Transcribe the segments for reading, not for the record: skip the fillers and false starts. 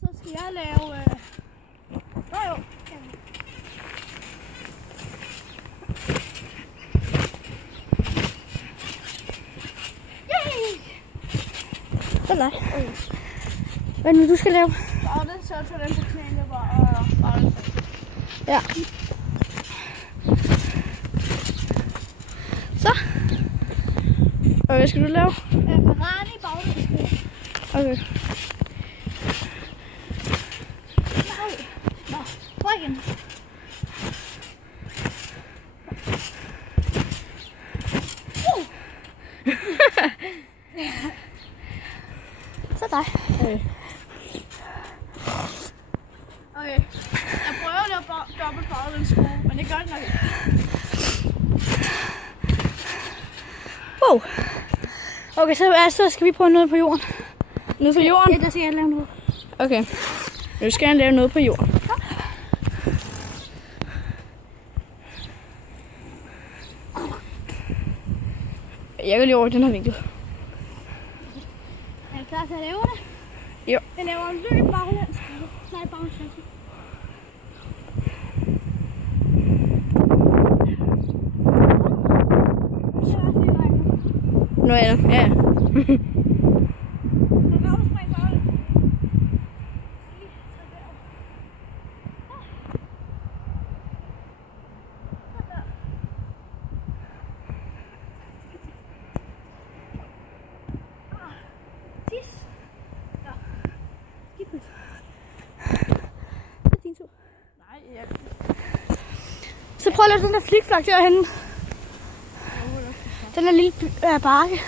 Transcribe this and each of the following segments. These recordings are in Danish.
Så skal jeg lave... jo. Yay! Så nej. Hvad er det nu, du skal lave? Og den så tog den på knæene bare. Ja. Så. Og hvad skal du lave? Parane i baglæns. Okay. Nej. Nå, prøv igen. Så dig. Okay. Okay. Jeg prøver at lave dobbelt baglæns, men det gør det nok ikke. Wow. Okay, så skal vi prøve noget på jorden. Noget på jorden? Ja, der skal jeg lave noget. Okay. Nu skal jeg lave noget på jorden. Jeg går lige over i den her vinkel. Er du klar til at lave det? Jo. Jeg laver en løb baglæns. Nej, baglæns. Nu er det. Ja. Så prøv at lave den der flikflak derhenne. Den der lille bakke.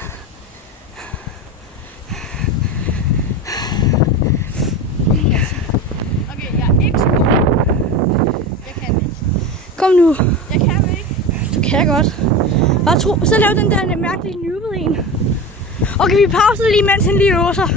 Okay, jeg er ikke så god. Jeg kan ikke. Kom nu. Jeg kan ikke. Du kan godt. Bare tro. Så lav den der mærkelige nybede en. Okay, vi pauser lige, mens han lige øver sig.